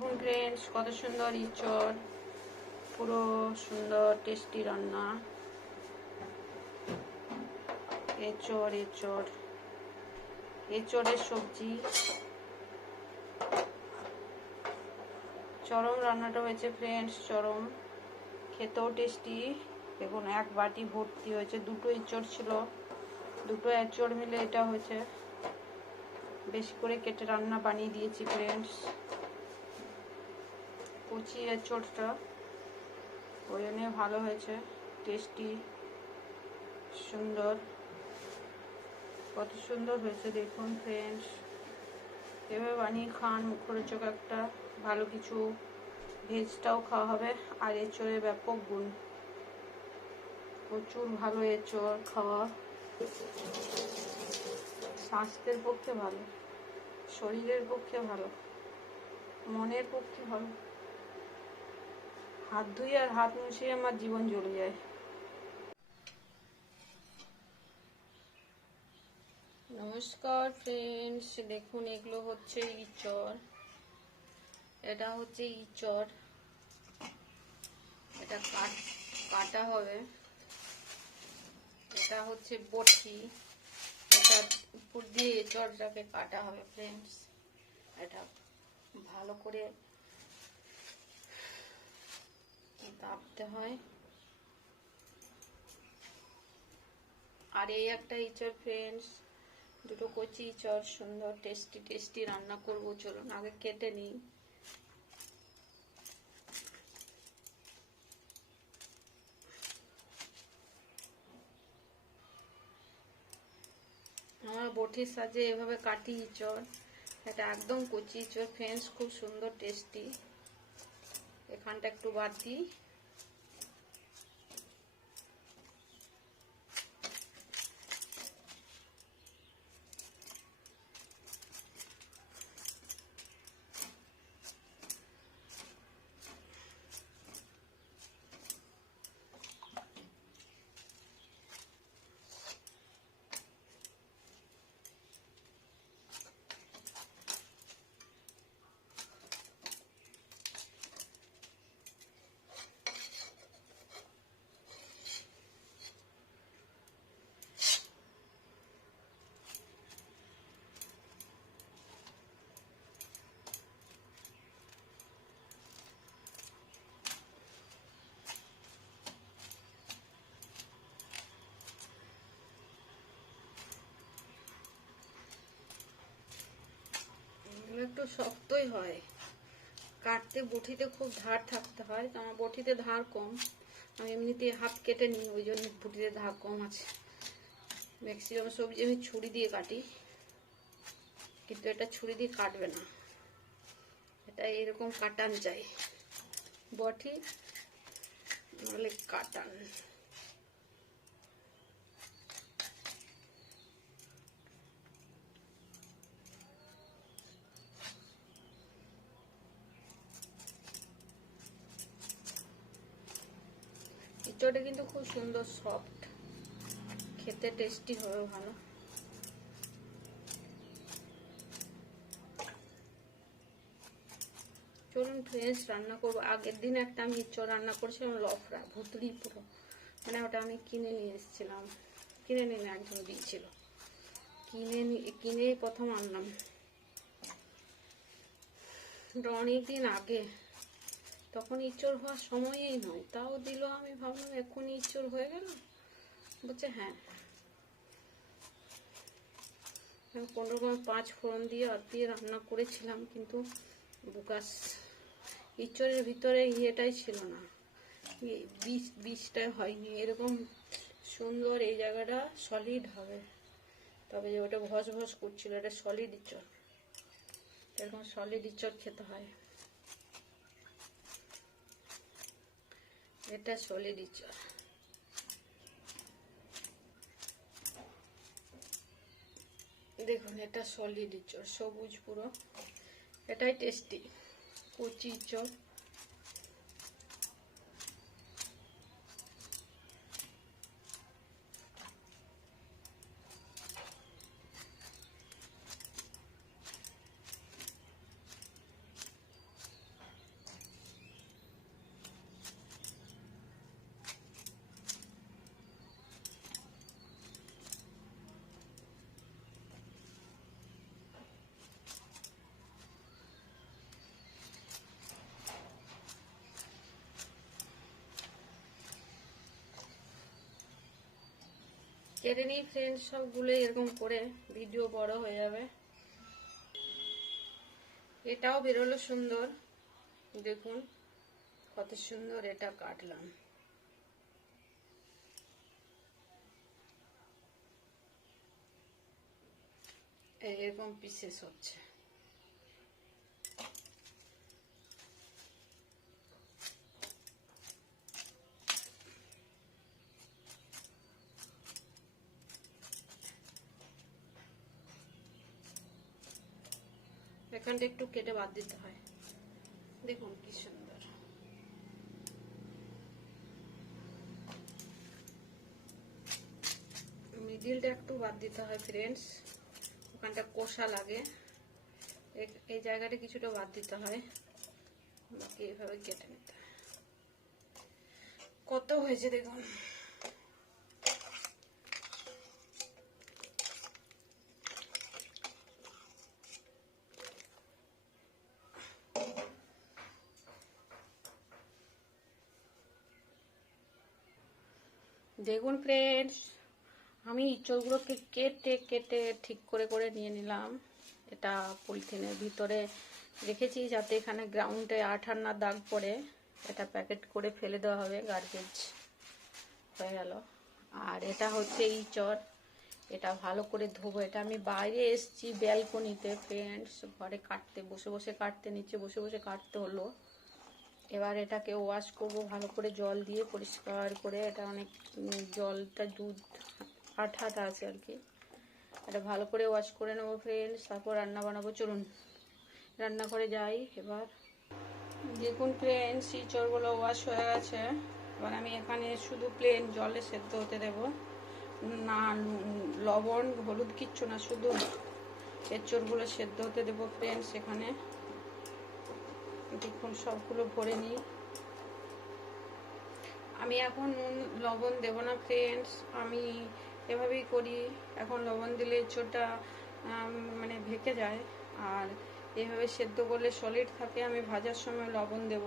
দেখুন ফ্রেন্ডস কত সুন্দর ইঁচড়, পুরো সুন্দর টেস্টি রান্না। এঁচড় এঁচড়, এঁচড়ের সবজি। চরম রান্নাটা হয়েছে ফ্রেন্ডস চরম। খেতেও টেস্টি দেখুন এক বাটি ভর্তি হয়েছে। দুটো এঁচড় ছিল। দুটো এঁচড় মিলে এটা হয়েছে। বেশি করে কেটে রান্না বানিয়ে দিয়েছি ফ্রেন্ডস কচি এঁচড়টা ওই জন্যে ভালো হয়েছে। টেস্টি সুন্দর। কত সুন্দর হয়েছে, দেখুন ফ্রেন্ডস এভাবে বানিয়ে খান মুখরোচক একটা। ভালো কিছু ভেজটাও খাওয়া হবে। আর এঁচড়ের ব্যাপক গুণ। প্রচুর ভালো এঁচড় খাওয়া। স্বাস্থ্যের পক্ষে ভালো। শরীরের পক্ষে ভালো। মনের পক্ষে ভালো। হাত ধুই আর হাত মুছে আমার জীবন জ্বলে যায়। নমস্কার ফ্রেন্ডস দেখুন এগুলো হচ্ছে ইচড় এটা হচ্ছে ইচড় এটা কাট হবে। এটা হচ্ছে বটি। এটা উপর দিয়ে এঁচড়টাকে কাটা হবে ফ্রেন্ডস এটা ভালো করে দাবতে হয়। আর এই একটা ইঁচড় ফ্রেন্ডস দুটো কচি ইঁচড়, সুন্দর টেস্টি টেস্টি রান্না করব। চলুন আগে কেটে নিই। আমরা বটির সাজে এভাবে কাটি ইঁচড়। এটা একদম কচি ইঁচড় ফ্রেন্ডস খুব সুন্দর টেস্টি এখানটা একটু বাদ দিই। একটু শক্তই হয়। কাটতে, বটিতে খুব ধার থাকতে হয়, তো আমার বটিতে ধার কম। আমি এমনিতে হাত কেটে নিই, ওই জন্য বটিতে ধার কম আছে। ম্যাক্সিমাম সবজি আমি ছুরি দিয়ে কাটি, কিন্তু এটা ছুরি দিয়ে কাটবে না। এটা এরকম কাটান চাই বটি, নাহলে কাটান। ইঁচড়টা কিন্তু খুব সুন্দর সফট খেতে টেস্টি হবে ভালো। চলুন ফ্রেন্ডস রান্না করব। আগের দিন একটা আমি ইঁচড় রান্না করেছিলাম, লফরা ভুতড়ি পুরো। মানে ওটা আমি কিনে নিয়ে এসেছিলাম। কিনে নিয়ে একজন দিয়েছিল। কিনে নিয়ে কিনেই প্রথম আনলাম। ওটা অনেকদিন আগে। তখন ইঁচড় হওয়ার সময়ই নয়। তাও দিল আমি ভাবলাম এখনই ইঁচড় হয়ে গেল? বলছে হ্যাঁ। কোনো পাঁচ ফোড়ন দিয়ে আর দিয়ে রান্না করেছিলাম, কিন্তু বুকাস, ইঁচড়ের ভিতরে ইয়েটাই ছিল না। বীজ বীজটা হয়নি। এরকম সুন্দর এই জায়গাটা সলিড হবে। তবে যে ওটা ভস ভস করছিল, এটা সলিড ইঁচড়। এরকম সলিড ইঁচড় খেতে হয়। এটা সলিড দিচ্ছ দেখুন এটা সলিড ইঁচড় সবুজ পুরো। এটাই টেস্টি কচি ইঁচড় কেটে নিই ফ্রেন্ডস সবগুলো এরকম করে ভিডিও বড় হয়ে যাবে। এটাও বেরোলো সুন্দর। দেখুন, কত সুন্দর এটা কাটলাম। এরকম পিসেস হচ্ছে। এখানটা একটু কেটে বাদ দিতে হয়। দেখুন কি সুন্দর। মিডিলটা একটু বাদ দিতে হয় ফ্রেন্ডস ওখানটা কষা লাগে। এই জায়গাটা কিছুটা বাদ দিতে হয়। বাকি এইভাবে কেটে নিতে হয়। কত হয়েছে দেখুন। দেখুন ফ্রেন্ডস আমি ইঁচড়গুলোকে কেটে কেটে ঠিক করে করে নিয়ে নিলাম। এটা পলিথিনের ভিতরে রেখেছি যাতে এখানে গ্রাউন্ডে আঠার না দাগ পড়ে। এটা প্যাকেট করে ফেলে দেওয়া হবে গার্বেজ হয়ে গেল। আর এটা হচ্ছে ইঁচড়। এটা ভালো করে ধোবো। এটা আমি বাইরে এসছি ব্যালকনিতে ফ্রেন্ডস ঘরে কাটতে, বসে বসে কাটতে, নিচে বসে বসে কাটতে হলো। এবার এটাকে ওয়াশ করব, ভালো করে জল দিয়ে পরিষ্কার করে এটা অনেক জলটা দুধ আঠাটা আছে আর কি। এটা ভালো করে ওয়াশ করে নেব ফ্রেন্ডস তারপর রান্না বানাবো। চলুন, রান্নাঘরে যাই এবার। দেখুন ফ্রেন্ডস ইঁচড়গুলো ওয়াশ হয়ে গেছে। এবার আমি এখানে শুধু প্লেন জলে সেদ্ধ হতে দেব। না, লবণ, হলুদ কিচ্ছু না, শুধু এঁচড়গুলো সেদ্ধ হতে দেবো ফ্রেন্ডস এখানে। দেখুন সবগুলো ভরে নিই। আমি এখন নুন লবণ দেব না ফ্রেন্ডস আমি এভাবেই করি। এখন লবণ দিলে আম, মানে ভেকে যায়। আর এভাবে সেদ্ধ করলে সলিড থাকে। আমি ভাজার সময় লবণ দেব।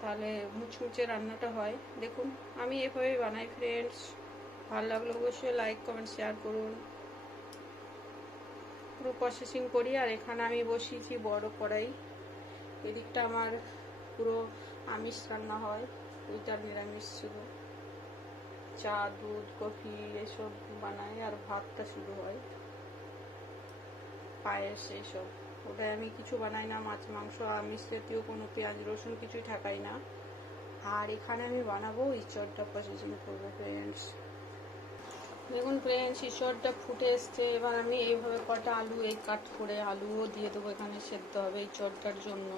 তাহলে মুচমুচে রান্নাটা হয়। দেখুন আমি এভাবেই বানাই ফ্রেন্ডস ভালো লাগলে অবশ্যই লাইক কমেন্ট শেয়ার করুন। পুরো প্রসেসিং করি। আর এখানে আমি বসিয়েছি বড় কড়াই। এদিকটা আমার পুরো আমিষ রান্না হয়, ওইটা নিরামিষ ছিল। চা, দুধ, কফি এসব বানাই আর ভাতটা শুরু হয়। পায়েস এইসব ওটাই আমি কিছু বানাই না, মাছ, মাংস, আমিষ জাতীয় কোনো পেঁয়াজ, রসুন কিছুই ঠাকাই না। আর এখানে আমি বানাবো ইঁচড়টা প্রসেসিং করব ফ্রেন্ডস দেখুন ফ্রেন্ডস ইঁচড়টা ফুটে এসছে, এবার আমি এইভাবে কটা আলু, এই কাট করে আলুও দিয়ে দেবো এখানে সেদ্ধ হবে এই চড়টার জন্য।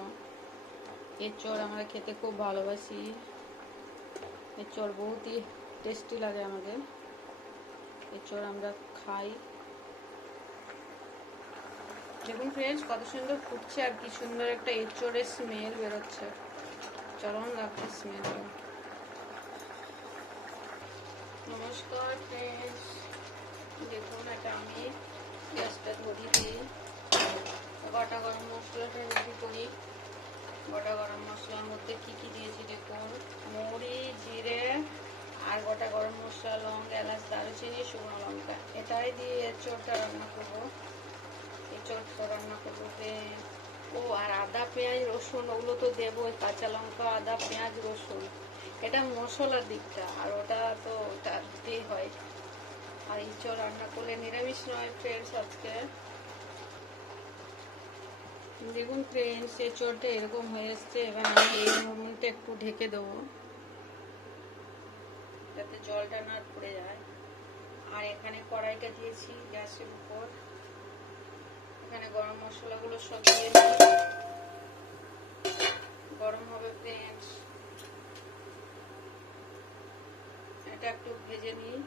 এর চড় আমরা খেতে খুব ভালোবাসি। এর চড় বহুতই টেস্টি লাগে আমাদের। এর চড় আমরা খাই। দেখুন ফ্রেন্ডস কত সুন্দর ফুটছে আর কি সুন্দর একটা এঁচড়ের স্মেল বেরোচ্ছে। চরম লাগছে স্মেলটা নমস্কার ফ্রেন্ডস দেখুন, এটা আমি গ্যাসটা ধরিয়ে দিই। গোটা গরম মশলাটা রেডি করি। গোটা গরম মশলার মধ্যে কি কি দিয়েছি দেখুন? মৌরি, জিরে আর গোটা গরম মশলা লং এলাচ, দারুচিনি, শুকনো লঙ্কা। এটাই দিয়ে এর চোরটা রান্না করব। এই চোরটা রান্না করব। ও, আর আদা, পেঁয়াজ, রসুন, ওগুলো তো দেবো কাঁচা লঙ্কা, আদা, পেঁয়াজ, রসুন। এটা মশলার দিকটা, আর ওটা তো ওটা দিতেই হয়। আর ইঁচড় রান্না করলে নিরামিষ নয় ফ্রেন্ডস আজকে। দেখুন ফ্রেন্ডস এই চোরটা এরকম হয়ে এসছে, এবার আমি এই নুনটা একটু ঢেকে দেবো। যাতে জলটা না পড়ে যায়। আর এখানে কড়াইটা দিয়েছি গ্যাসের উপর। এখানে গরম মশলাগুলো সব দিয়ে গরম হবে ফ্রেন্ডস এটা একটু ভেজে নিই।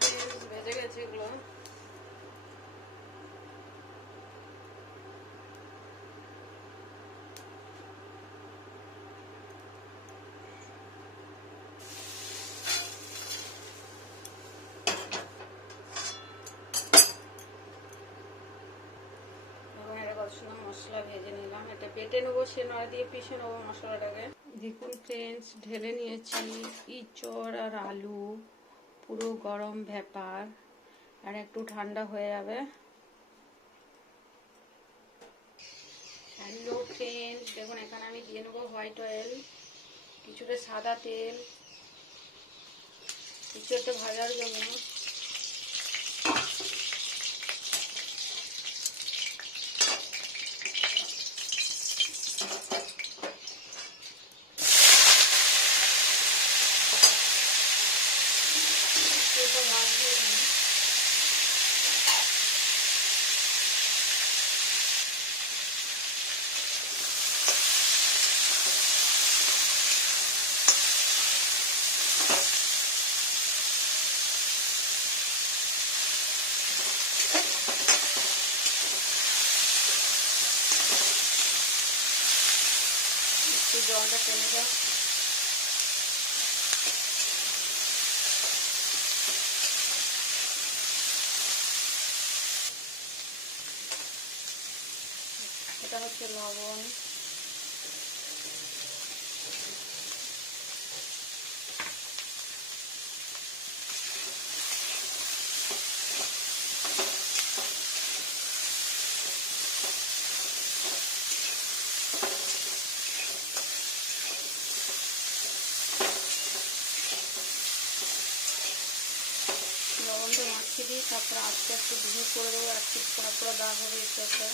ফ্রেন্ডস ভেজে গেছে এগুলো। মশলা ভেজে নিলাম। এটা বেটে নেব, সে নয় দিয়ে পিষে নেব মশলাটাকে। দেখুন ফ্রেন্ডস ঢেলে নিয়েছি, ইঁচড় আর আলু, পুরো গরম ব্যাপার আর একটু ঠান্ডা হয়ে যাবে। হ্যালো ফ্রেন্ডস দেখুন, এখানে আমি দিয়ে নেব হোয়াইট অয়েল কিছুটা সাদা তেল, কিছু একটা ভাজার জন্য। টেনে যাক এটা হচ্ছে লবণ। তারপরে আস্তে আস্তে ধুয়ে করে দেবো এক পিস করা পুরো দাগ হবে একটু একটা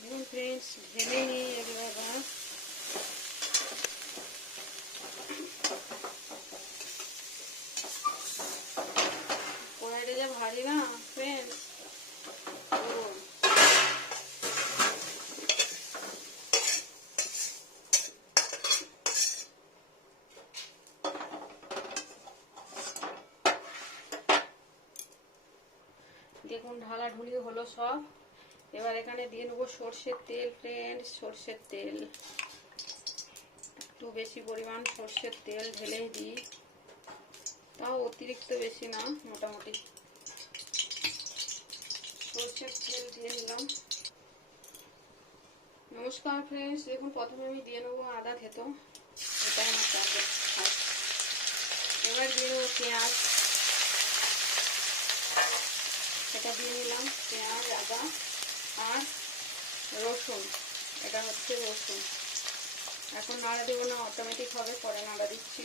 দেখুন ফ্রেন্ডস ঢেলে নিই এগুলো এবার কড়াইটা যা ভারী না ফ্রেন্ডস দেখুন ঢালা ঢুলি হলো সব। এবার এখানে দিয়ে নেব সর্ষের তেল ফ্রেন্ড সর্ষের তেল। একটু বেশি পরিমাণ সর্ষের তেল ঢেলেই দিই। তাও অতিরিক্ত বেশি না, মোটামুটি। সর্ষের তেল দিয়ে নিলাম। নমস্কার ফ্রেন্ডস দেখুন, প্রথমে আমি দিয়ে নেব আদা, থেতো। এটাই আমার এবার দিয়ে নেব পেঁয়াজ। এটা দিয়ে নিলাম পেঁয়াজ, আদা আর রসুন। এটা হচ্ছে রসুন। এখন নাড়া দেবো না অটোমেটিক হবে, পরে নাড়া দিচ্ছি।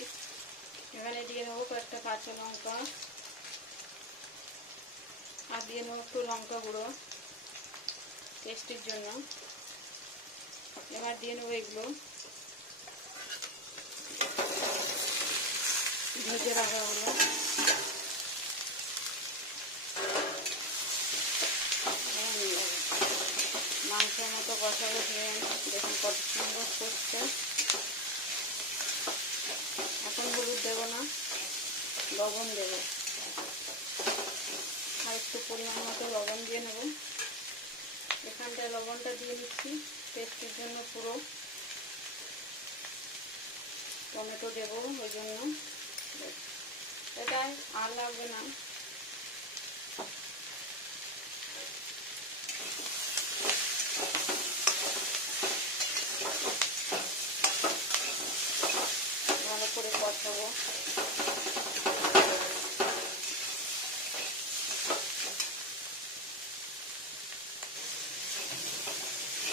এখানে দিয়ে নেব কয়েকটা কাঁচা লঙ্কা। আর দিয়ে নেব একটু লঙ্কা গুঁড়ো টেস্টির জন্য। এবার দিয়ে নেব এগুলো। ভেজে রাখা হলো মাংসের মতো কষাবো দেখুন কত সুন্দর করছে এখন হলুদ দেবো না লবণ দেব। আর একটু পরিমাণ মতো লবণ দিয়ে নেব। এখানটায় লবণটা দিয়ে দিচ্ছি। টেস্টের জন্য পুরো টমেটো দেবো ওই জন্য। এটাই আর লাগবে না ভালো করে কষাবো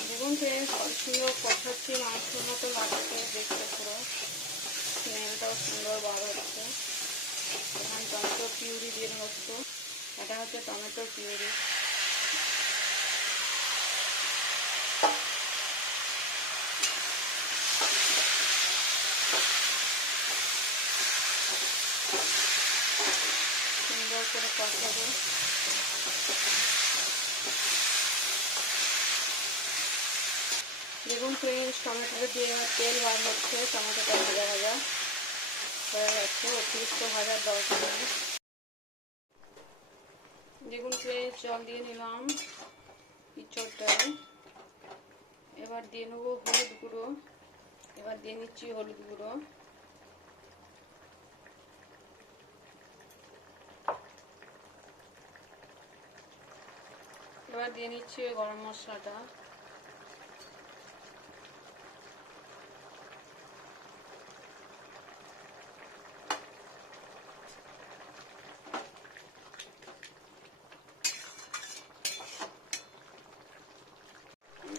দেখুন ফ্রেন্ডস অল্প সুন্দর কষাচ্ছি মাংসের মতো লাগছে দেখতে পুরো। স্মেলটাও সুন্দর বার হচ্ছে। এখানে টমেটো পিউরি দিয়ে একটু এটা হচ্ছে টমেটো পিউরি। সুন্দর করে কষাবো। দেখুন ফ্রেন্ডস টমেটোটা দিয়ে আমার তেল বার হচ্ছে, টমেটোটা ভাজা ভাজা হয়ে যাচ্ছে অতিরিক্ত ভাজার দরকার নেই। দেখুন ফ্রেন্ডস জল দিয়ে নিলাম ইঁচড়টায় এবার দিয়ে নেব হলুদ গুঁড়ো। এবার দিয়ে নিচ্ছি হলুদ গুঁড়ো। এবার দিয়ে নিচ্ছি গরম মশলাটা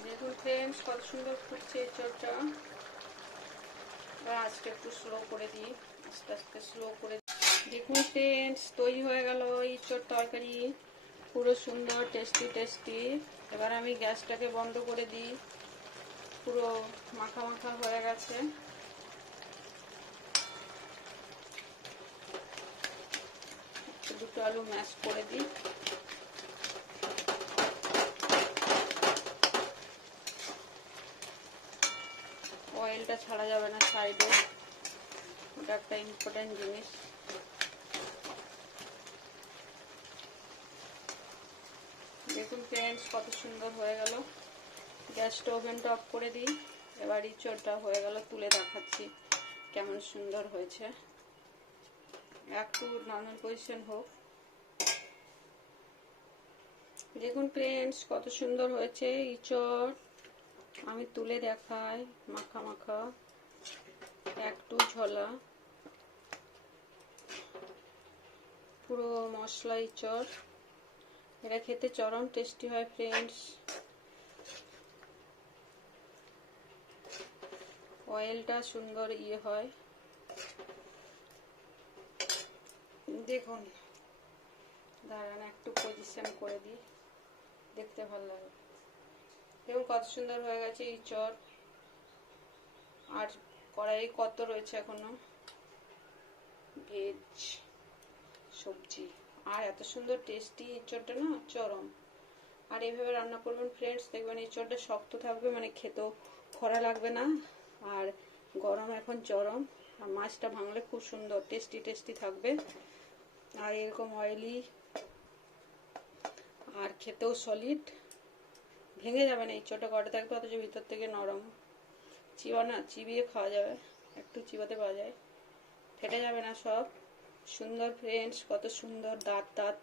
দেখুন ফ্রেন্ডস কত সুন্দর ফুটছে এবার আজকে একটু স্লো করে দিই। আস্তে আস্তে স্লো করে দেখুন ফ্রেন্ডস তৈরি হয়ে গেল এই চট তরকারি। পুরো সুন্দর টেস্টি টেস্টি এবার আমি গ্যাসটাকে বন্ধ করে দিই। পুরো মাখা মাখা হয়ে গেছে। দুটো আলু ম্যাশ করে দিই। অয়েলটা ছাড়া যাবে না সাইডে। ওটা একটা ইম্পর্টেন্ট জিনিস। দেখুন ফ্রেন্ডস কত সুন্দর হয়ে গেল। গ্যাসটা ওভেনটা অফ করে দিই। এবার ইঁচড়টা হয়ে গেল, তুলে দেখাচ্ছি কেমন সুন্দর হয়েছে। একটু নর্মাল পজিশন হোক। দেখুন ফ্রেন্ডস কত সুন্দর হয়েছে, ইঁচড়। আমি তুলে দেখাই মাখা মাখা। একটু ঝোলা। পুরো মশলা ইঁচড় এটা খেতে চরম টেস্টি হয় ফ্রেন্ডস অয়েলটা সুন্দর ইয়ে হয়। দেখুন। দাঁড়ান, একটু পজিশন করে দিই। দেখতে ভালো লাগে দেখুন কত সুন্দর হয়ে গেছে এই চর। আর কড়াই কত রয়েছে এখনও? ভেজ, সবজি। আর এত সুন্দর টেস্টি এঁচড়টা না, চরম। আর এইভাবে রান্না করবেন ফ্রেন্ডস দেখবেন এঁচড়টা শক্ত থাকবে মানে খেতেও খরা লাগবে না। আর গরম এখন চরম, আর মাছটা ভাঙলে খুব সুন্দর টেস্টি টেস্টি থাকবে। আর এরকম অয়েলি আর খেতেও সলিড ভেঙে যাবে না এঁচড়টা কটা থাকবে অথচ ভিতর থেকে নরম। চিবা না, চিবিয়ে খাওয়া যাবে, একটু চিবাতে পাওয়া যায়। ফেটে যাবে না সব। সুন্দর ফ্রেন্ডস কত সুন্দর দাঁত দাঁত।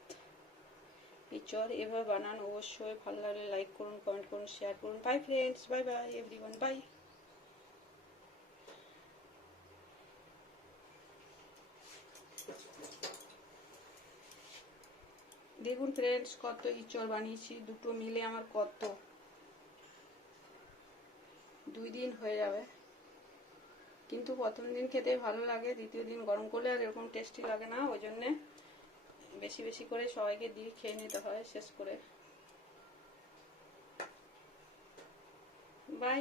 ইচর এভাবে বানান, অবশ্যই ভালো লাগলে লাইক করুন কমেন্ট করুন শেয়ার করুন। Bye friends bye bye everyone bye দেখুন ফ্রেন্ডস কত ইচর বানিয়েছি, দুটো মিলে আমার কত। দুই দিন হয়ে যাবে। কিন্তু প্রথম দিন খেতে ভালো লাগে, দ্বিতীয় দিন গরম করলে আর এরকম টেস্টি লাগে না, ওই জন্যে বেশি বেশি করে সবাইকে দিয়ে খেয়ে নিতে হয়, শেষ করে। বাই